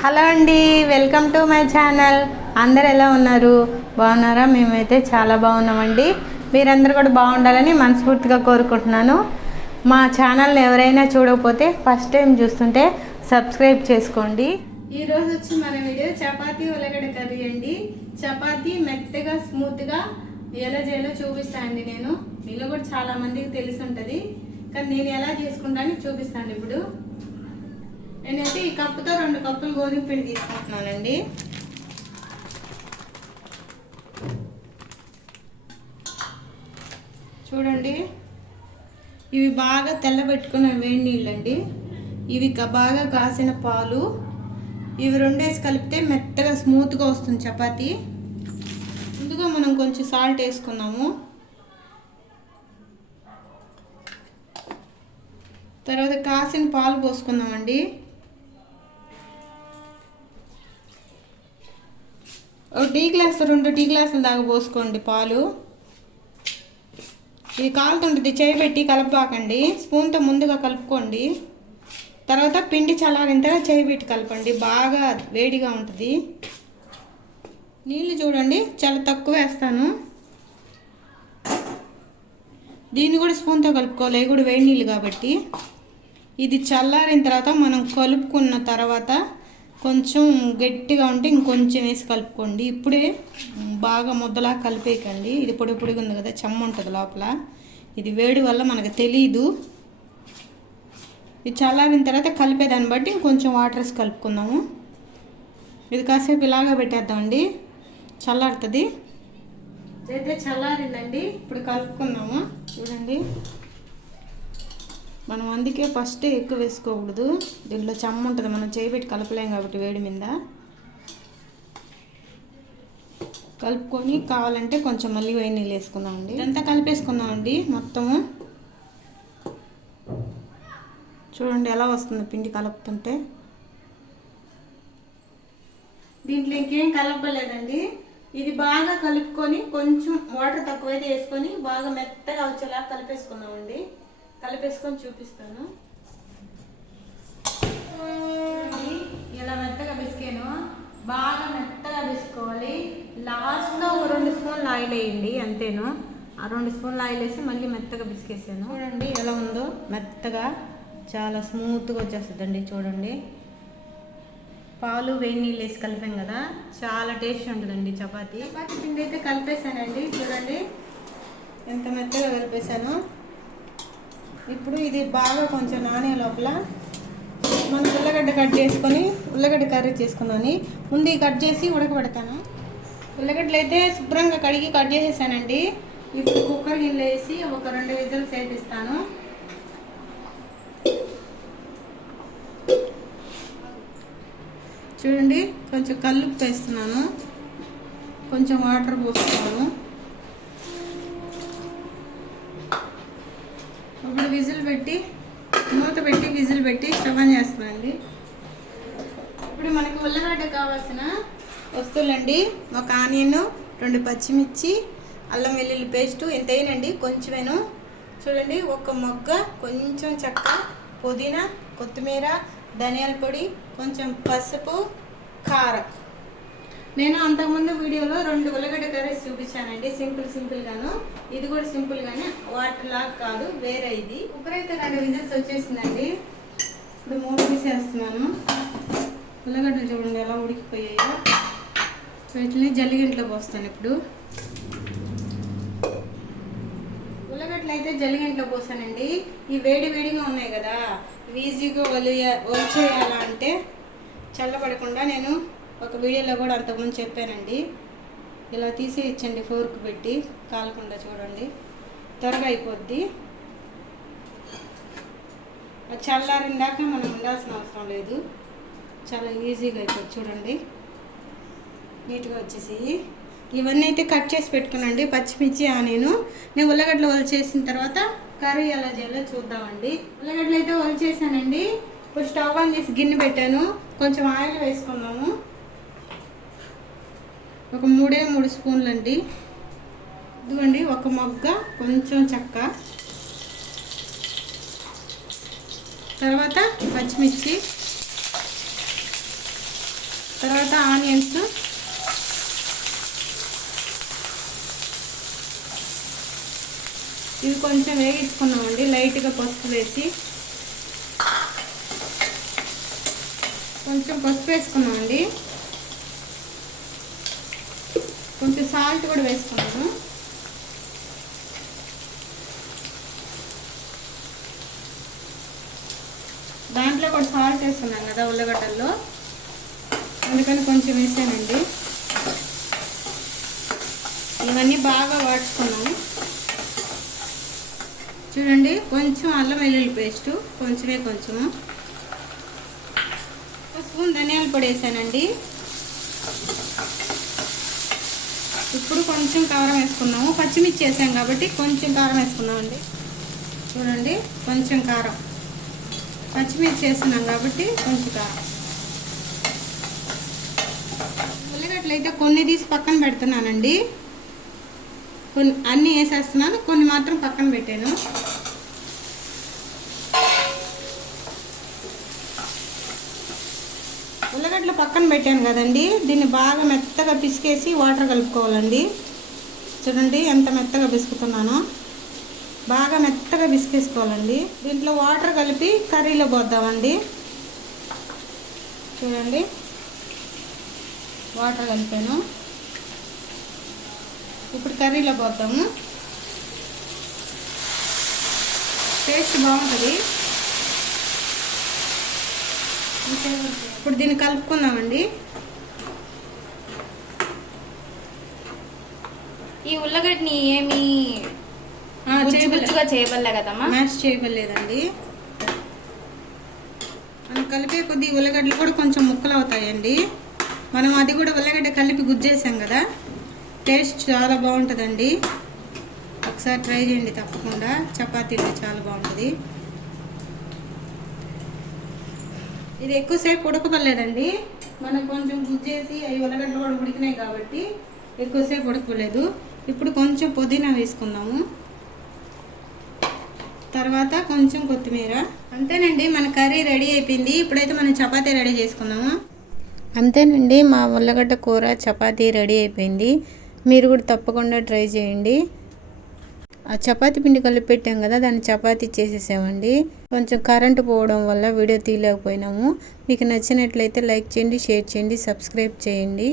Hello అండి welcome to my channel. అందరు ఎలా ఉన్నారు? బాగున్నారా? మేమైతే చాలా బాగున్నామండి. మీరందరూ కూడా బాగుండాలని మనస్ఫూర్తిగా కోరుకుంటున్నాను. మా ఛానల్ని ఎవరైనా చూడకపోతే ఫస్ట్ టైం చూస్తుంటే సబ్స్క్రైబ్ చేసుకోండి. ఈరోజు వచ్చి మన వీడియో చపాతీ ఉలగడ కర్రీ అండి. చపాతీ మెత్తగా స్మూత్గా ఎలా చేయాలో చూపిస్తానండి నేను. మీలో కూడా చాలా మందికి తెలిసి ఉంటుంది. కానీ నేను ఎలా చేసుకుంటానని చూపిస్తాను ఇప్పుడు. నేనైతే ఈ కప్పుతో రెండు కప్పులు గోధుమ పిండి తీసుకుంటున్నానండి. చూడండి. ఇవి బాగా తెల్లబెట్టుకున్న వేడి నీళ్ళండి. ఇవి బాగా కాసిన పాలు. ఇవి రెండేసి కలిపితే మెత్తగా స్మూత్గా వస్తుంది చపాతి. ముందుగా మనం కొంచెం సాల్ట్ వేసుకున్నాము తర్వాత కాసిన పాలు పోసుకుందామండి. టీ గ్లాస్ రెండు టీ గ్లాసులు దాకా పోసుకోండి పాలు. ఇది కాలుతుంటుంది చేయి పెట్టి కలపబాకండి స్పూన్తో ముందుగా కలుపుకోండి. తర్వాత పిండి చల్లారిన తర్వాత చేయి పెట్టి కలపండి బాగా వేడిగా ఉంటుంది. నీళ్ళు చూడండి చాలా తక్కువ వేస్తాను. దీన్ని కూడా స్పూన్తో కలుపుకోవాలి కూడా వేడి నీళ్ళు కాబట్టి. ఇది చల్లారిన తర్వాత మనం కలుపుకున్న తర్వాత కొంచెం గట్టిగా ఉంటే ఇంకొంచెం వేసి కలుపుకోండి. ఇప్పుడే బాగా ముద్దలా కలిపేయకండి. ఇది పొడి పొడిగా ఉంది కదా చెమ్మ ఉంటుంది లోపల. ఇది వేడి వల్ల మనకు తెలీదు. ఇది చల్లారిన తర్వాత కలిపేదాన్ని బట్టి ఇంకొంచెం వాటర్ వేసి కలుపుకుందాము. ఇది కాసేపు ఇలాగా పెట్టేద్దామండి. చల్లారుతుంది. ఇదైతే చల్లారిందండి. ఇప్పుడు కలుపుకుందాము. చూడండి. మనం అందుకే ఫస్ట్ ఎక్కువ వేసుకోకూడదు. దీంట్లో చెమ్మ ఉంటుంది. మనం చేయబెట్టి కలపలేం కాబట్టి వేడి మీద. కలుపుకొని కావాలంటే కొంచెం మళ్ళీ వేడి నీళ్ళు వేసుకుందామండి ఇదంతా కలిపేసుకుందామండి మొత్తము. చూడండి ఎలా వస్తుంది పిండి కలుపుతుంటే. దీంట్లో ఇంకేం కలపలేదండి. ఇది బాగా కలుపుకొని కొంచెం వాటర్ తక్కువైతే వేసుకొని బాగా మెత్తగా వచ్చేలా కలిపేసుకుందామండి కలిపేసుకొని చూపిస్తాను. ఇలా మెత్తగా బిస్కాను బాగా మెత్తగా బిసుకోవాలి లాస్ట్లో ఒక రెండు స్పూన్లు ఆయిల్ వేయండి అంతేను. ఆ రెండు స్పూన్లు ఆయిల్ వేసి మళ్ళీ మెత్తగా బిస్కేసాను చూడండి ఎలా ఉందో. మెత్తగా చాలా స్మూత్గా వచ్చేస్తుందండి చూడండి. పాలు వేడి నీళ్ళు వేసి కలిపాం కదా. చాలా టేస్ట్ ఉంటుందండి చపాతీ. చపాతీ పిండి అయితే కలిపేసానండి చూడండి. ఎంత మెత్తగా కలిపేసాను ఇప్పుడు ఇది బాగా కొంచెం నానే లోపల. మనం ఉల్లగడ్డ కట్ చేసుకొని ఉల్లగడ్డ కర్రీ చేసుకున్నాను ముందు కట్ చేసి ఉడకబెడతాను. ఉల్లగడ్డలు అయితే శుభ్రంగా కడిగి కట్ చేసేసానండి. ఇప్పుడు కుక్కర్ గిన్నె వేసి ఒక రెండు విజిల్స్ వేపిస్తాను. చూడండి కొంచెం కల్లుపు వేస్తున్నాను. కొంచెం వాటర్ పోస్తున్నాను. ఇప్పుడు విజిల్ పెట్టి మూత పెట్టి విజిల్ పెట్టి స్టవ్ ఆన్ చేస్తున్నానండి ఇప్పుడు మనకు ఉల్లగడ్డ కావాల్సిన వస్తువులండి. ఒక ఆనియన్ రెండు పచ్చిమిర్చి అల్లం వెల్లుల్లి పేస్టు ఎంత కొంచెమేను. చూడండి ఒక మొగ్గ కొంచెం చెక్క పుదీనా కొత్తిమీర ధనియాల పొడి కొంచెం పసుపు కారం. నేను అంతకుముందు వీడియోలో రెండు ఉల్లగడ్డ కర్రీస్ చూపించానండి. సింపుల్ సింపుల్ గాను ఇది కూడా సింపుల్ గానే వాటర్ లాగా కాదు వేరే ఇది. కుక్కర్ అయితే రెండు విజిల్స్ వచ్చేసిందండి. ఇప్పుడు మూడు తీసేస్తున్నాను. ఉల్లగడ్డలు చూడండి ఎలా ఉడికిపోయాయో. వీటిని జల్లిగింట్లో పోస్తాను ఇప్పుడు. ఉల్లగడ్డలు అయితే జల్లిగింట్లో పోసానండి. ఈ వేడి వేడిగా ఉన్నాయి కదా. ఈజీగా ఒలియ ఒలిచేయాలంటే చల్లబడకుండా నేను ఒక వీడియోలో కూడా అంతకుముందు చెప్పానండి. ఇలా తీసి ఇచ్చండి ఫోర్క్ పెట్టి కాలకుండా చూడండి. త్వరగా అయిపోద్ది. చల్లారిందాక మనం ఉండాల్సిన అవసరం లేదు. చాలా ఈజీగా అయిపోద్ది చూడండి. నీట్గా వచ్చేసి ఇవన్నీ అయితే కట్ చేసి పెట్టుకున్నాండి పచ్చిమిర్చి ఆ నేను ఉల్లగడ్డలు వల్ చేసిన తర్వాత కర్రీ ఎలా చేయాలో చూద్దామండి. ఉల్లగడ్డలు అయితే వల్ చేశానండి. ఇప్పుడు స్టవ్ ఆన్ చేసి గిన్నె పెట్టాను. కొంచెం ఆయిల్ వేసుకున్నాము. ఒక మూడే మూడు స్పూన్లు అండి ఇదిగోండి ఒక మొగ్గ కొంచెం చెక్క. తర్వాత పచ్చిమిర్చి. తర్వాత ఆనియన్స్. ఇవి కొంచెం వేగించుకున్నామండి లైట్గా పసుపు వేసి. కొంచెం పసుపు వేసుకున్నామండి. కొంచెం సాల్ట్ కూడా వేసుకున్నాము దాంట్లో కూడా సాల్ట్ వేస్తున్నాను కదా ఉల్లగడ్డల్లో. అందుకని కొంచెం వేసానండి. ఇవన్నీ బాగా వాడుచుకున్నాము చూడండి కొంచెం అల్లం వెల్లుల్లి పేస్టు కొంచెమే కొంచెము. ఒక స్పూన్ ధనియాల పొడి వేసానండి. ఇప్పుడు కొంచెం కారం వేసుకున్నాము. పచ్చిమిర్చి వేసాం కాబట్టి కొంచెం కారం వేసుకున్నామండి చూడండి కొంచెం కారం. పచ్చిమిర్చి వేస్తున్నాం కాబట్టి కొంచెం కారం. ఉల్లిగడ్డలు అయితే కొన్ని తీసి పక్కన పెడుతున్నానండి. కొన్ని అన్నీ వేసేస్తున్నాను. కొన్ని మాత్రం పక్కన పెట్టాను. ఉల్లగడ్డలు పక్కన పెట్టాను కదండి. దీన్ని బాగా మెత్తగా పిసికేసి వాటర్ కలుపుకోవాలండి. చూడండి ఎంత మెత్తగా పిసుకుతున్నానో. బాగా మెత్తగా పిసికేసుకోవాలండి. దీంట్లో వాటర్ కలిపి కర్రీలో పోద్దామండి. చూడండి. వాటర్ కలిపాను. ఇప్పుడు కర్రీలో పోద్దాము. టేస్ట్ బాగుంటుంది. ఇప్పుడు దీన్ని కలుపుకుందామండి. ఈ ఉల్లగడ్డని ఏమి చేయబల్లే కదమ్మా? మ్యాష్ చేయబడలేదండి. మనం కలిపే కొద్ది ఉల్లగడ్డలు కూడా కొంచెం ముక్కలు అవుతాయండి. మనం అది కూడా ఉల్లగడ్డ కలిపి గుజ్జేసాం కదా. టేస్ట్ చాలా బాగుంటుందండి. ఒకసారి ట్రై చేయండి తప్పకుండా. చపాతీలో చాలా బాగుంటుంది. ఇది ఎక్కువసేపు ఉడకపడలేదండి మనం కొంచెం గుజ్జేసి అవి ఉల్లగడ్డలు కూడా ఉడికినాయి కాబట్టి ఎక్కువసేపు ఉడకలేదు ఇప్పుడు కొంచెం పుదీనా వేసుకుందాము. తర్వాత కొంచెం కొత్తిమీర. అంతేనండి మన కర్రీ రెడీ అయిపోయింది. ఇప్పుడైతే మనం చపాతీ రెడీ చేసుకుందాము. అంతేనండి మా ఉల్లగడ్డ కూర చపాతీ రెడీ అయిపోయింది. మీరు కూడా తప్పకుండా ట్రై చేయండి. ఆ చపాతీ పిండి కలిపి పెట్టాం కదా దాన్ని చపాతీ చేసేసామండి. కొంచెం కరెంటు పోవడం వల్ల వీడియో తీయలేకపోయినాము. మీకు నచ్చినట్లయితే లైక్ చేయండి షేర్ చేయండి సబ్స్క్రైబ్ చేయండి.